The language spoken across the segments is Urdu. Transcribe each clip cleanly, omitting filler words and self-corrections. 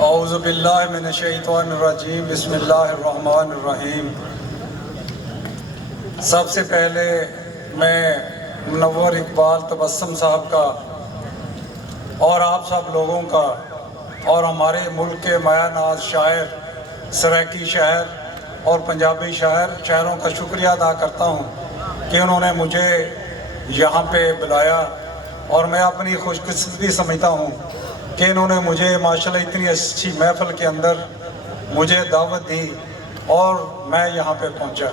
اعوذ باللہ من الشیطان الرجیم، بسم اللہ الرحمن الرحیم۔ سب سے پہلے میں منور اقبال تبسم صاحب کا اور آپ سب لوگوں کا اور ہمارے ملک کے مایہ ناز شاعر سرائکی شاعر اور پنجابی شاعروں کا شکریہ ادا کرتا ہوں کہ انہوں نے مجھے یہاں پہ بلایا، اور میں اپنی خوش قسمتی سمجھتا ہوں کہ انہوں نے مجھے ماشاءاللہ اتنی اچھی محفل کے اندر مجھے دعوت دی اور میں یہاں پہ پہنچا۔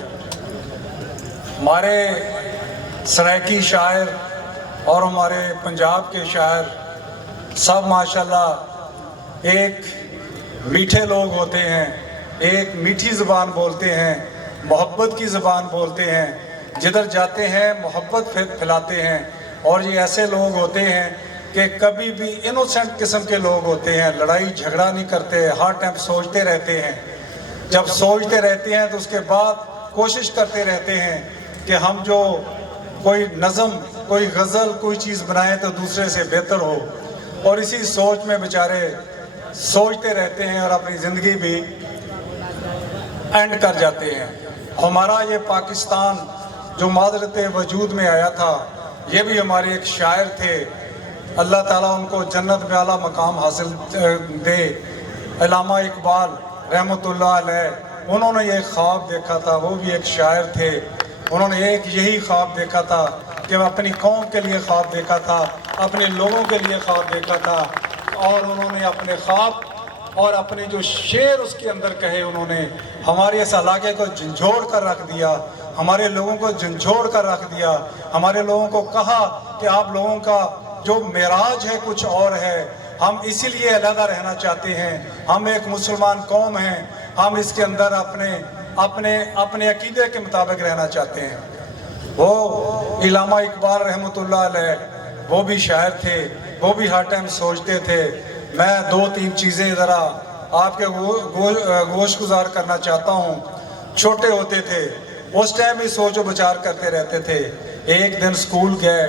ہمارے سرائکی شاعر اور ہمارے پنجاب کے شاعر سب ماشاءاللہ ایک میٹھے لوگ ہوتے ہیں، ایک میٹھی زبان بولتے ہیں، محبت کی زبان بولتے ہیں، جدھر جاتے ہیں محبت پھیلاتے ہیں، اور یہ ایسے لوگ ہوتے ہیں کہ کبھی بھی انوسنٹ قسم کے لوگ ہوتے ہیں، لڑائی جھگڑا نہیں کرتے، ہر ٹائم سوچتے رہتے ہیں۔ جب سوچتے رہتے ہیں تو اس کے بعد کوشش کرتے رہتے ہیں کہ ہم جو کوئی نظم، کوئی غزل، کوئی چیز بنائیں تو دوسرے سے بہتر ہو، اور اسی سوچ میں بیچارے سوچتے رہتے ہیں اور اپنی زندگی بھی اینڈ کر جاتے ہیں۔ ہمارا یہ پاکستان جو معذرت وجود میں آیا تھا، یہ بھی ہمارے ایک شاعر تھے، اللہ تعالیٰ ان کو جنت میں اعلیٰ مقام حاصل دے، علامہ اقبال رحمۃ اللہ علیہ۔ انہوں نے یہ خواب دیکھا تھا، وہ بھی ایک شاعر تھے، انہوں نے یہی خواب دیکھا تھا کہ وہ اپنی قوم کے لیے خواب دیکھا تھا، اپنے لوگوں کے لیے خواب دیکھا تھا، اور انہوں نے اپنے خواب اور اپنے جو شعر اس کے اندر کہے، انہوں نے ہمارے اس علاقے کو جھنجھوڑ کر رکھ دیا، ہمارے لوگوں کو جھنجھوڑ کر رکھ دیا، ہمارے لوگوں کو کہا کہ آپ لوگوں کا جو معراج ہے کچھ اور ہے، ہم اسی لیے علیحدہ رہنا چاہتے ہیں، ہم ایک مسلمان قوم ہیں، ہم اس کے اندر اپنے عقیدے کے مطابق رہنا چاہتے ہیں۔ وہ علامہ اقبال رحمۃ اللہ علیہ وہ بھی شاعر تھے، وہ بھی ہر ٹائم سوچتے تھے۔ میں دو تین چیزیں ذرا آپ کے گوش گزار کرنا چاہتا ہوں۔ چھوٹے ہوتے تھے اس ٹائم ہی سوچ و بچار کرتے رہتے تھے۔ ایک دن سکول گئے،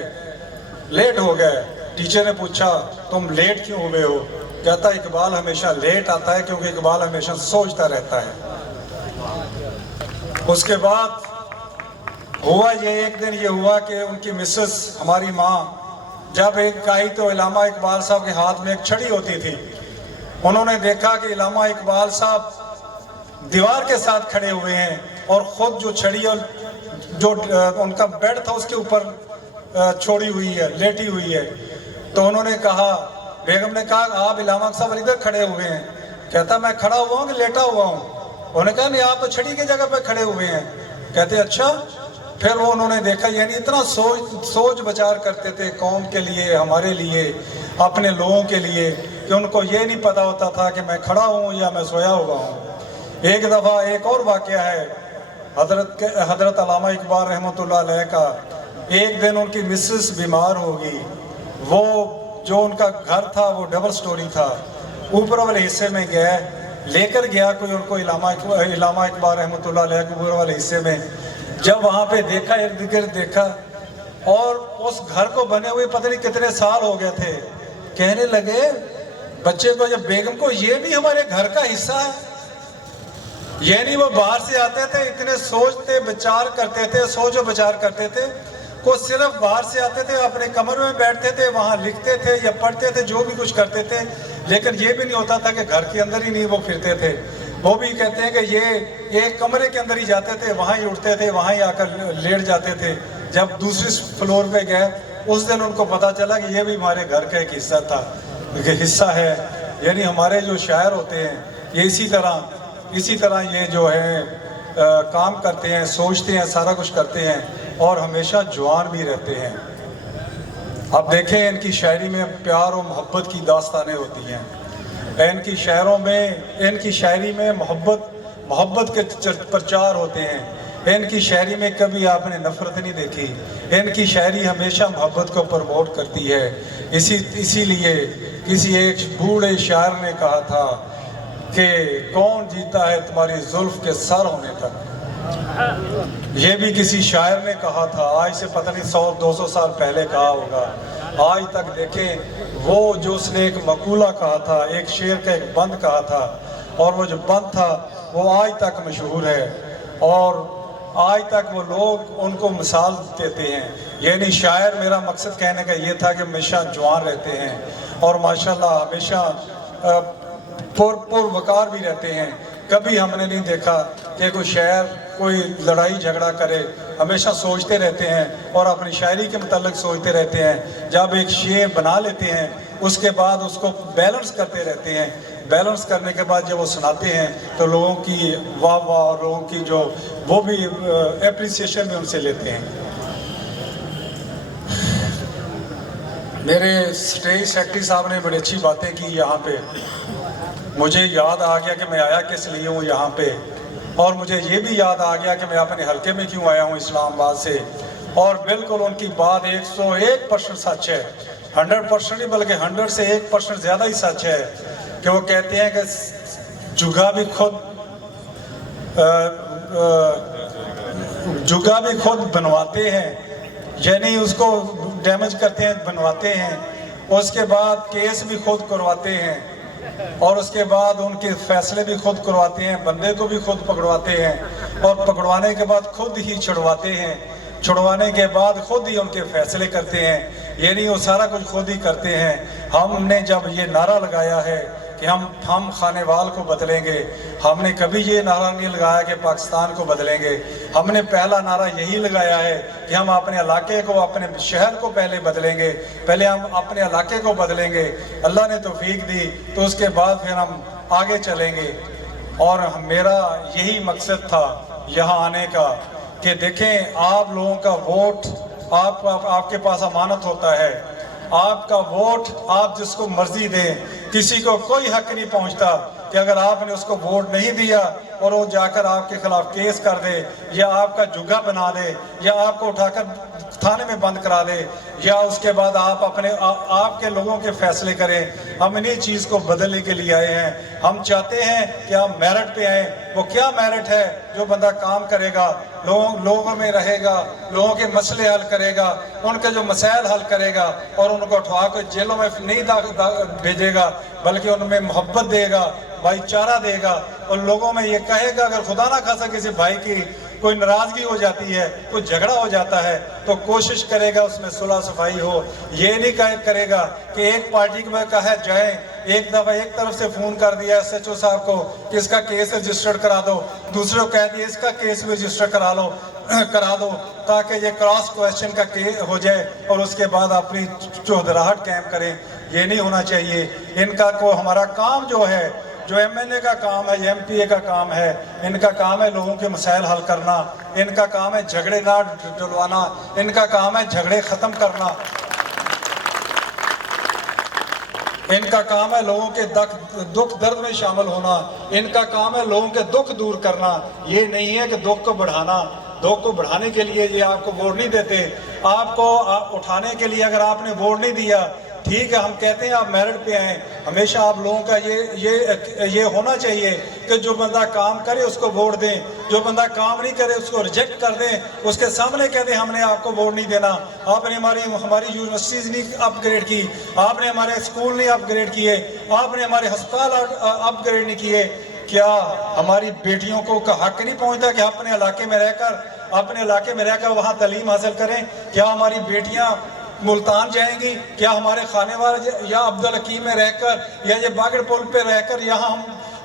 لیٹ ہو گئے، ٹیچر نے پوچھا تم لیٹ کیوں ہوئے ہو؟ کہتا اقبال ہمیشہ لیٹ آتا ہے کیونکہ اقبال ہمیشہ سوچتا رہتا ہے۔ اس کے بعد ہوا یہ، ایک دن یہ ہوا کہ ان کی مسز ہماری ماں جب ایک آئی تو علامہ اقبال صاحب کے ہاتھ میں ایک چھڑی ہوتی تھی۔ انہوں نے دیکھا کہ علامہ اقبال صاحب دیوار کے ساتھ کھڑے ہوئے ہیں اور خود جو چھڑی اور جو ان کا بیڈ تھا اس کے اوپر چھوڑی ہوئی ہے، لیٹی ہوئی ہے۔ تو انہوں نے کہا، بیگم نے کہا آپ علامہ صاحب ادھر کھڑے ہوئے ہیں؟ کہتا میں کھڑا ہوا ہوں کہ لیٹا ہوا ہوں؟ انہوں نے کہا نہیں، آپ تو چھڑی کی جگہ پہ کھڑے ہوئے ہیں۔ کہتے اچھا۔ پھر وہ انہوں نے دیکھا، یعنی اتنا سوچ بچار کرتے تھے قوم کے لیے، ہمارے لیے، اپنے لوگوں کے لیے، کہ ان کو یہ نہیں پتا ہوتا تھا کہ میں کھڑا ہوں یا میں سویا ہوا ہوں۔ ایک دفعہ ایک اور واقعہ ہے حضرت علامہ اقبال رحمۃ اللہ علیہ کا۔ ایک دن ان کی مسز بیمار ہوگی، وہ جو ان کا گھر تھا وہ ڈبل سٹوری تھا، اوپر والے حصے میں گئے، لے کر گیا کوئی ان کو علامہ اقبال رحمۃ اللہ علیہ کے اوپر والے حصے میں۔ جب وہاں پہ دیکھا، ارد گرد دیکھا، اور اس گھر کو بنے ہوئے پتہ نہیں کتنے سال ہو گئے تھے، کہنے لگے بچے کو، جب بیگم کو، یہ بھی ہمارے گھر کا حصہ ہے؟ یعنی وہ باہر سے آتے تھے، اتنے سوچتے بچار کرتے تھے، سوچ و بچار کرتے تھے، کو صرف باہر سے آتے تھے، اپنے کمرے میں بیٹھتے تھے، وہاں لکھتے تھے یا پڑھتے تھے، جو بھی کچھ کرتے تھے، لیکن یہ بھی نہیں ہوتا تھا کہ گھر کے اندر ہی نہیں وہ پھرتے تھے۔ وہ بھی کہتے ہیں کہ یہ ایک کمرے کے اندر ہی جاتے تھے، وہاں ہی اٹھتے تھے، وہاں ہی آ کر لیٹ جاتے تھے۔ جب دوسری فلور پہ گئے، اس دن ان کو پتا چلا کہ یہ بھی ہمارے گھر کا ایک حصہ تھا، حصہ ہے۔ یعنی ہمارے جو شاعر ہوتے ہیں یہ اسی طرح یہ جو ہے کام کرتے ہیں، سوچتے ہیں، سارا کچھ کرتے ہیں، اور ہمیشہ جوان بھی رہتے ہیں۔ اب دیکھیں ان کی شاعری میں پیار و محبت کی داستانیں ہوتی ہیں، ان کی شاعری میں محبت کے پرچار ہوتے ہیں، ان کی شاعری میں کبھی آپ نے نفرت نہیں دیکھی، ان کی شاعری ہمیشہ محبت کو پروموٹ کرتی ہے۔ اسی لیے کسی ایک بوڑھے شاعر نے کہا تھا کہ کون جیتا ہے تمہاری زلف کے سر ہونے تک۔ یہ بھی کسی شاعر نے کہا تھا، آج سے پتہ نہیں 100-200 سال پہلے کہا ہوگا۔ آج تک دیکھیں وہ جو اس نے ایک مقولہ کہا تھا، ایک شعر کا ایک بند کہا تھا، اور وہ جو بند تھا وہ آج تک مشہور ہے، اور آج تک وہ لوگ ان کو مثال دیتے ہیں۔ یعنی شاعر، میرا مقصد کہنے کا یہ تھا کہ ہمیشہ جوان رہتے ہیں اور ماشاءاللہ ہمیشہ پر وقار بھی رہتے ہیں۔ کبھی ہم نے نہیں دیکھا کہ کوئی شاعر کوئی لڑائی جھگڑا کرے، ہمیشہ سوچتے رہتے ہیں اور اپنی شاعری کے متعلق سوچتے رہتے ہیں۔ جب ایک شعر بنا لیتے ہیں اس کے بعد اس کو بیلنس کرتے رہتے ہیں، بیلنس کرنے کے بعد جب وہ سناتے ہیں تو لوگوں کی واہ واہ اور لوگوں کی جو وہ بھی اپریسیشن بھی ان سے لیتے ہیں۔ میرے اسٹیج سیکرٹری صاحب نے بڑی اچھی باتیں کی یہاں پہ، مجھے یاد آ گیا کہ میں آیا کس لیے ہوں یہاں پہ، اور مجھے یہ بھی یاد آ گیا کہ میں اپنے حلقے میں کیوں آیا ہوں اسلام آباد سے۔ اور بالکل ان کی بات 101% سچ ہے، 100% نہیں بلکہ 100 سے 1% زیادہ ہی سچ ہے، کہ وہ کہتے ہیں کہ جگہ بھی خود بنواتے ہیں، یعنی اس کو ڈیمیج کرتے ہیں، بنواتے ہیں، اس کے بعد کیس بھی خود کرواتے ہیں، اور اس کے بعد ان کے فیصلے بھی خود کرواتے ہیں، بندے کو بھی خود پکڑواتے ہیں، اور پکڑوانے کے بعد خود ہی چھڑواتے ہیں، چھڑوانے کے بعد خود ہی ان کے فیصلے کرتے ہیں، یعنی وہ سارا کچھ خود ہی کرتے ہیں۔ ہم نے جب یہ نعرہ لگایا ہے کہ ہم خانے وال کو بدلیں گے، ہم نے کبھی یہ نعرہ نہیں لگایا کہ پاکستان کو بدلیں گے، ہم نے پہلا نعرہ یہی لگایا ہے کہ ہم اپنے علاقے کو، اپنے شہر کو پہلے بدلیں گے، پہلے ہم اپنے علاقے کو بدلیں گے، اللہ نے توفیق دی تو اس کے بعد پھر ہم آگے چلیں گے۔ اور میرا یہی مقصد تھا یہاں آنے کا کہ دیکھیں آپ لوگوں کا ووٹ آپ کے پاس امانت ہوتا ہے، آپ کا ووٹ آپ جس کو مرضی دیں، کسی کو کوئی حق نہیں پہنچتا کہ اگر آپ نے اس کو ووٹ نہیں دیا اور وہ جا کر آپ کے خلاف کیس کر دے، یا آپ کا جگہ بنا دے، یا آپ کو اٹھا کر تھانے میں بند کرا دے، یا اس کے بعد آپ کے لوگوں کے فیصلے کریں۔ ہم انہی چیز کو بدلنے کے لیے آئے ہیں۔ ہم چاہتے ہیں کہ آپ میرٹ پہ آئیں۔ وہ کیا میرٹ ہے؟ جو بندہ کام کرے گا، لوگوں میں رہے گا، لوگوں کے مسئلے حل کرے گا، ان کے جو مسائل حل کرے گا، اور ان کو اٹھوا کے جیلوں میں نہیں بھیجے گا بلکہ ان میں محبت دے گا، بھائی چارہ دے گا، اور لوگوں میں یہ کہے گا اگر خدا نہ خاصا کسی بھائی کی کوئی ناراضگی ہو جاتی ہے، کوئی جھگڑا ہو جاتا ہے تو کوشش کرے گا اس میں صلح صفائی ہو۔ یہ نہیں کرے گا کہ ایک پارٹی میں کہے جائیں، ایک دفعہ ایک طرف سے فون کر دیا ایس ایچ او صاحب کو کہ اس کا کیس رجسٹر کرا دو، دوسرے کو کہہ دیا اس کا کیس بھی رجسٹر کرا دو، تاکہ یہ کراس کویسچن کا کیس ہو جائے اور اس کے بعد اپنی چودراہٹ قائم کریں۔ یہ نہیں ہونا چاہیے۔ ان کا ہمارا کام جو ہے، جو ایم این اے کا کام ہے، ایم پی اے کا کام ہے، ان کا کام ہے لوگوں کے مسائل حل کرنا، ان کا کام ہے جھگڑے نہ ڈلوانا، ان کا کام ہے جھگڑے ختم کرنا، ان کا کام ہے لوگوں کے دکھ درد میں شامل ہونا، ان کا کام ہے لوگوں کے دکھ دور کرنا۔ یہ نہیں ہے کہ دکھ کو بڑھانا۔ دکھ کو بڑھانے کے لیے یہ آپ کو ووٹ نہیں دیتے، آپ کو اٹھانے کے لیے اگر آپ نے ووٹ نہیں دیا، ٹھیک ہے، ہم کہتے ہیں آپ میرٹ پہ آئیں۔ ہمیشہ آپ لوگوں کا یہ ہونا چاہیے کہ جو بندہ کام کرے اس کو ووٹ دیں، جو بندہ کام نہیں کرے اس کو ریجیکٹ کر دیں، اس کے سامنے کہہ دیں ہم نے آپ کو ووٹ نہیں دینا، آپ نے ہماری یونیورسٹیز نہیں اپ گریڈ کی، آپ نے ہمارے اسکول نہیں اپ گریڈ کیے، آپ نے ہمارے ہسپتال اپ گریڈ نہیں کیے۔ کیا ہماری بیٹیوں کو حق نہیں پہنچتا کہ اپنے علاقے میں رہ کر وہاں تعلیم حاصل کریں؟ کیا ہماری بیٹیاں ملتان جائیں گی؟ کیا ہمارے خانے والے یا عبدالحکیم میں رہ کر یا یہ باگڑ پل پہ رہ کر یہاں ہم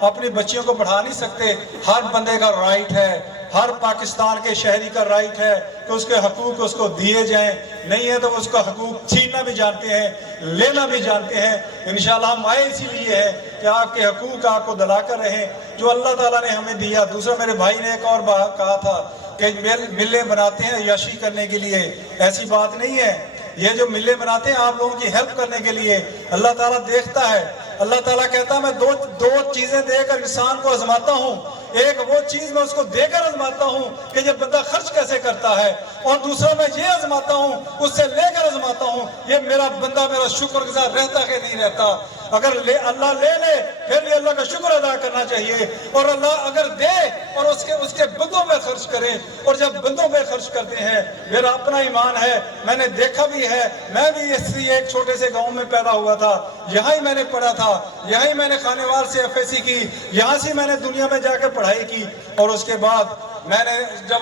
اپنی بچیوں کو پڑھا نہیں سکتے؟ ہر بندے کا رائٹ ہے، ہر پاکستان کے شہری کا رائٹ ہے کہ اس کے حقوق اس کو دیے جائیں، نہیں ہے تو اس کا حقوق چھیننا بھی جانتے ہیں، لینا بھی جانتے ہیں۔ انشاءاللہ ہم آئے اسی لیے ہے کہ آپ کے حقوق آپ کو دلا کر رہیں جو اللہ تعالیٰ نے ہمیں دیا۔ دوسرا میرے بھائی نے ایک اور بات کہا تھا کہ ملیں بناتے ہیں عیاشی کرنے کے لیے، ایسی بات نہیں ہے۔ یہ جو ملیں بناتے ہیں آپ لوگوں کی ہیلپ کرنے کے لیے، اللہ تعالیٰ دیکھتا ہے۔ اللہ تعالیٰ کہتا ہے میں دو چیزیں دے کر انسان کو آزماتا ہوں، ایک وہ چیز میں اس کو دے کر آزماتا ہوں کہ یہ بندہ خرچ کیسے کرتا ہے، اور دوسرا میں یہ آزماتا ہوں، اس سے لے کر آزماتا ہوں یہ میرا بندہ میرا شکر گزار رہتا کہ نہیں رہتا۔ اگر اللہ لے لے پھر بھی اللہ کا شکر ادا کرنا چاہیے، اور اللہ اگر دے اور اس کے بندوں میں خرچ کرے، اور جب بندوں میں خرچ کرتے ہیں، میرا اپنا ایمان ہے، میں نے دیکھا بھی ہے، میں بھی اسی ایک چھوٹے سے گاؤں میں پیدا ہوا تھا، یہاں ہی میں نے پڑھا تھا، یہاں ہی میں نے خانیوال سے FSC کی، یہاں سے میں نے دنیا میں جا کے پڑھائی کی، اور اس کے بعد میں نے جب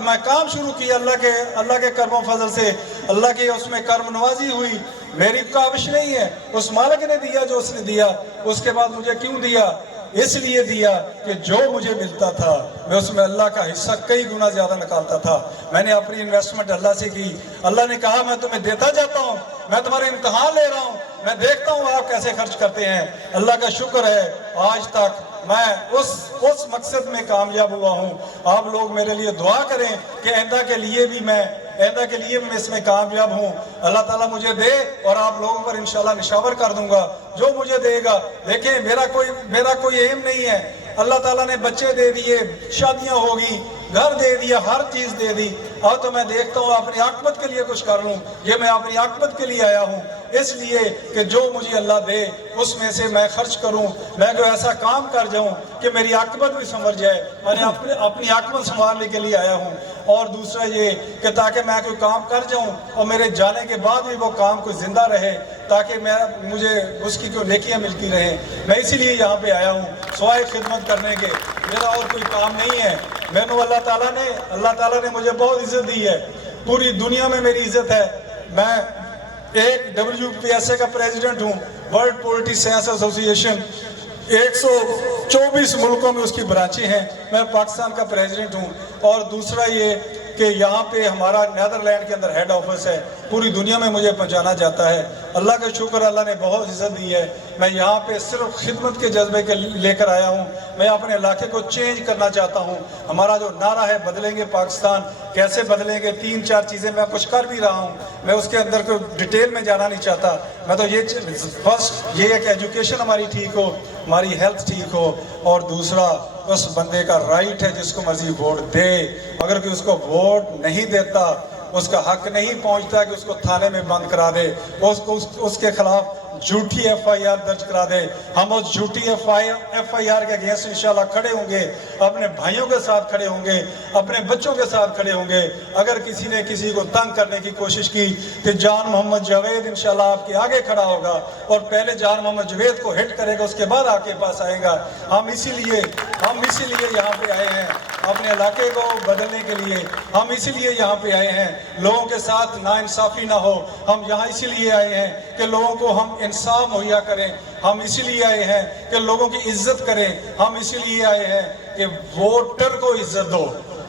میں کام شروع کیا اللہ کے کرم و فضل سے، اللہ کی اس میں کرم نوازی ہوئی، میری کاوش نہیں ہے، اس مالک نے دیا جو اس نے دیا۔ اس کے بعد مجھے کیوں دیا؟ اس لیے دیا کہ جو مجھے ملتا تھا میں اس میں اللہ کا حصہ کئی گنا زیادہ نکالتا تھا۔ میں نے اپنی انویسٹمنٹ اللہ سے کی، اللہ نے کہا میں تمہیں دیتا جاتا ہوں، میں تمہارے امتحان لے رہا ہوں، میں دیکھتا ہوں آپ کیسے خرچ کرتے ہیں۔ اللہ کا شکر ہے آج تک میں اس مقصد میں کامیاب ہوا ہوں۔ آپ لوگ میرے لیے دعا کریں کہ آئندہ کے لیے بھی میں اس میں کامیاب ہوں، اللہ تعالیٰ مجھے دے اور آپ لوگوں پر انشاءاللہ نشاور کر دوں گا جو مجھے دے گا۔ دیکھیں میرا کوئی ایم نہیں ہے، اللہ تعالیٰ نے بچے دے دیے، شادیاں ہوگی، گھر دے دیا، ہر چیز دے دی، اب تو میں دیکھتا ہوں اپنی عاقبت کے لیے کچھ کر لوں۔ یہ میں اپنی عاقبت کے لیے آیا ہوں، اس لیے کہ جو مجھے اللہ دے اس میں سے میں خرچ کروں، میں کوئی ایسا کام کر جاؤں کہ میری عاقبت بھی سنور جائے۔ میں نے اپنی عاقبت سنوارنے کے لیے آیا ہوں، اور دوسرا یہ کہ تاکہ میں کوئی کام کر جاؤں اور میرے جانے کے بعد بھی وہ کام کوئی زندہ رہے، تاکہ مجھے اس کی کوئی نیکیاں ملتی رہیں۔ میں اسی لیے یہاں پہ آیا ہوں سوائے خدمت کرنے کے، میرا اور کوئی کام نہیں ہے۔ اللہ تعالیٰ نے مجھے بہت عزت دی ہے، پوری دنیا میں میری عزت ہے۔ میں ایک WPSA کا پریزیڈنٹ ہوں، ورلڈ پولیٹی سائنس ایسوسی ایشن، 124 ملکوں میں اس کی برانچیں ہیں، میں پاکستان کا پریزیڈنٹ ہوں۔ اور دوسرا یہ کہ یہاں پہ ہمارا نیدرلینڈ کے اندر ہیڈ آفس ہے، پوری دنیا میں مجھے پہنچانا جاتا ہے۔ اللہ کا شکر، اللہ نے بہت عزت دی ہے۔ میں یہاں پہ صرف خدمت کے جذبے کے لے کر آیا ہوں، میں اپنے علاقے کو چینج کرنا چاہتا ہوں۔ ہمارا جو نعرہ ہے بدلیں گے پاکستان، کیسے بدلیں گے، 3-4 چیزیں میں کچھ کر بھی رہا ہوں، میں اس کے اندر کوئی ڈیٹیل میں جانا نہیں چاہتا۔ میں تو فرسٹ یہ ہے کہ ایجوکیشن ہماری ٹھیک ہو، ہماری ہیلتھ ٹھیک ہو، اور دوسرا اس بندے کا رائٹ ہے جس کو مرضی ووٹ دے، اگر کوئی اس کو ووٹ نہیں دیتا، اس کا حق نہیں پہنچتا کہ اس کو تھانے میں بند کرا دے، اس کے خلاف جھوٹی FIR درج کرا دے۔ ہم اس جھوٹی FIR کے اگینسٹ انشاءاللہ کھڑے ہوں گے، اپنے بھائیوں کے ساتھ کھڑے ہوں گے، اپنے بچوں کے ساتھ کھڑے ہوں گے۔ اگر کسی نے کسی کو تنگ کرنے کی کوشش کی تو جان محمد جاوید انشاءاللہ آپ کے آگے کھڑا ہوگا، اور پہلے جان محمد جاوید کو ہٹ کرے گا، اس کے بعد آپ کے پاس آئے گا۔ ہم اسی لیے یہاں پہ آئے ہیں، اپنے علاقے کو بدلنے کے لیے۔ ہم اسی لیے یہاں پہ آئے ہیں، لوگوں کے ساتھ ناانصافی نہ ہو۔ ہم یہاں اسی لیے آئے ہیں کہ لوگوں کو ہم انصاف مہیا کریں۔ ہم اسی لیے آئے ہیں کہ لوگوں کی عزت کریں۔ ہم اسی لیے آئے ہیں کہ ووٹر کو عزت دو۔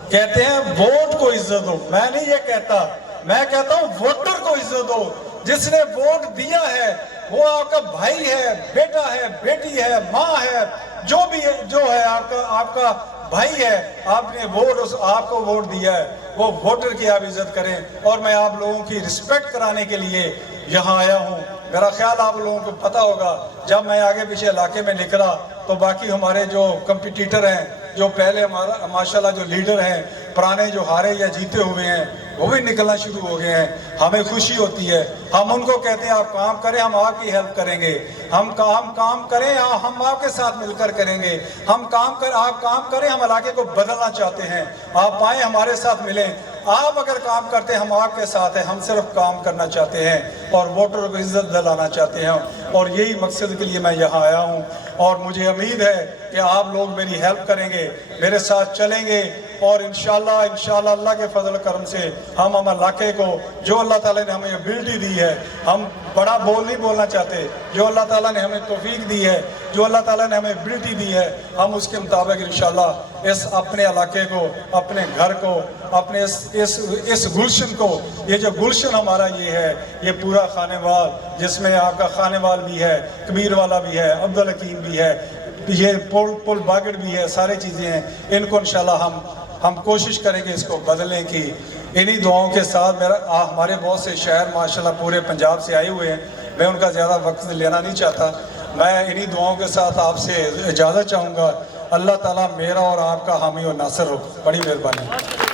کہتے ہیں ووٹ کو عزت دو، میں نہیں یہ کہتا، میں کہتا ہوں ووٹر کو عزت دو۔ جس نے ووٹ دیا ہے وہ آپ کا بھائی ہے، بیٹا ہے، بیٹی ہے، ماں ہے، جو ہے آپ کا بھائی ہے، آپ کو ووٹ دیا ہے، وہ ووٹر کی آپ عزت کریں۔ اور میں آپ لوگوں کی رسپیکٹ کرانے کے لیے یہاں آیا ہوں۔ میرا خیال آپ لوگوں کو پتہ ہوگا، جب میں آگے پیچھے علاقے میں نکلا تو باقی ہمارے جو کمپیٹیٹر ہیں، جو پہلے ہمارا ماشاءاللہ جو لیڈر ہیں، پرانے جو ہارے یا جیتے ہوئے ہیں، وہ بھی نکلنا شروع ہو گئے ہیں۔ ہمیں خوشی ہوتی ہے، ہم ان کو کہتے ہیں آپ کام کریں، ہم آپ کی ہیلپ کریں گے۔ ہم کام کریں، ہم آپ کے ساتھ مل کر کریں گے۔ آپ کام کریں، ہم علاقے کو بدلنا چاہتے ہیں، آپ آئیں ہمارے ساتھ ملیں۔ آپ اگر کام کرتے ہیں ہم آپ کے ساتھ ہیں، ہم صرف کام کرنا چاہتے ہیں اور ووٹر کو عزت دلانا چاہتے ہیں، اور یہی مقصد کے لیے میں یہاں آیا ہوں۔ اور مجھے امید ہے کہ آپ لوگ میری ہیلپ کریں گے، میرے ساتھ چلیں گے، اور انشاءاللہ اللہ کے فضل کرم سے ہم علاقے کو جو اللہ تعالیٰ نے ہمیں ابیلٹی دی ہے، ہم بڑا نہیں بولنا چاہتے، جو اللہ تعالیٰ نے ہمیں توفیق دی ہے، جو اللہ تعالیٰ نے ہمیں ابیلٹی دی ہے، ہم اس کے مطابق انشاءاللہ اپنے علاقے کو، اپنے گھر کو، اپنے اس گلشن کو، یہ جو گلشن ہمارا یہ ہے، یہ پورا خانے وال، جس میں آپ کا خانے وال بھی ہے، کبیر والا بھی ہے، عبدالحکیم بھی ہے، یہ پل باگڑ بھی ہے، سارے چیزیں ہیں، ان کو انشاءاللہ ہم کوشش کریں گے اس کو بدلنے کی۔ انہی دعاؤں کے ساتھ ہمارے بہت سے شہر ماشاءاللہ پورے پنجاب سے آئے ہوئے ہیں، میں ان کا زیادہ وقت لینا نہیں چاہتا۔ میں انہی دعاؤں کے ساتھ آپ سے اجازت چاہوں گا۔ اللہ تعالیٰ میرا اور آپ کا حامی و ناصر ہو۔ بڑی مہربانی۔